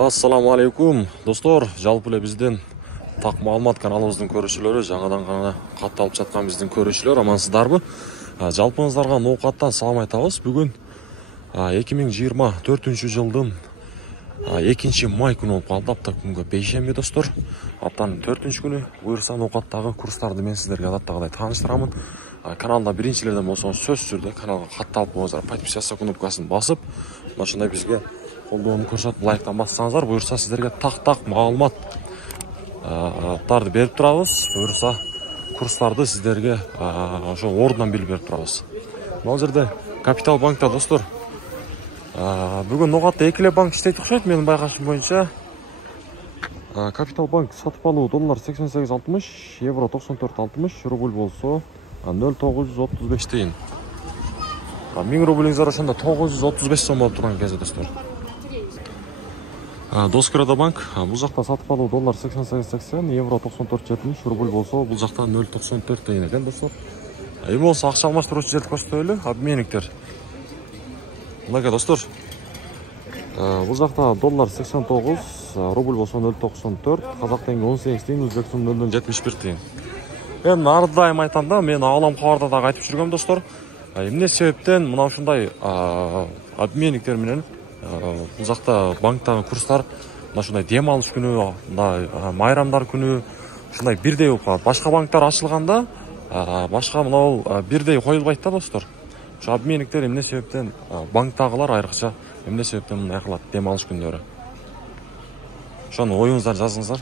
Ассаламу алейкум достор, жалпы эле биздин так маалымат каналыбыздын көрүүчүлөрү, жаңадан гана катталып жаткан биздин көрүүчүлөр амансыздарбы? Жалпыңыздарга ноокаттан салам айтабыз. Бүгүн 2024 жылдын 2 май күнү болуп калды. Апта күнгө бейшемби достор. Аптанын 4 күнү буюрса ноокаттагы курстарды мен сиздерге адаттагыдай тааныштырамын. Каналда биринчилерден болсоңуз сөзсүз түрдө каналга катталып коюңуздар, подписаться кнопкасын басып, ошондой бизге колдоону көрсөтүп лайктан бассаңыздар, буюрса сиздерге так маалыматтарды берип турабыз. Буюрса курстарды сиздерге ошо ордунан билип берип турабыз. Бул жерде Капитал банкта достор, бүгүн ноокатта экилеп банк иштейт окшойт. Менин байкашым боюнча Капитал банк сатып алуу доллар 88.60, евро 94.60, рубль болсо 0.935 тыйын. 1000 рублиңиздер ошондо 935 сом болуп турган кезде достор. Доскрада банк бул жакта сатып алуу доллар 88.80, евро 94.70, рубль болсо бул жакта 0.94 тыйын экен достор. Эми болсо акча алмаштыруучу жерди көрсөтөлү, обменниктер. Мынакей достор, бул жакта доллар 89, рубль болсо 0.94, казак теңге 18 тыйын, өзбек сум 0.71 тыйын. Мен ар дайым айтам да, мен Аалам кабарда дагы айтып жүргөм достор. Эмне себептен мына ушундай обменниктер менен бул жакта банктагы курстар ушундай дем алыш күнү, майрамдар күнү ушундай бирдей болуп калат. Башка банктар ачылганда башка мынау бирдей коюлбайт да достор. Ошо обменниктер эмне себептен банктагылар айрыкча эмне себептен мындай кылат дем алыш күндөрү. Ошону оюңуздар жазыңыздар.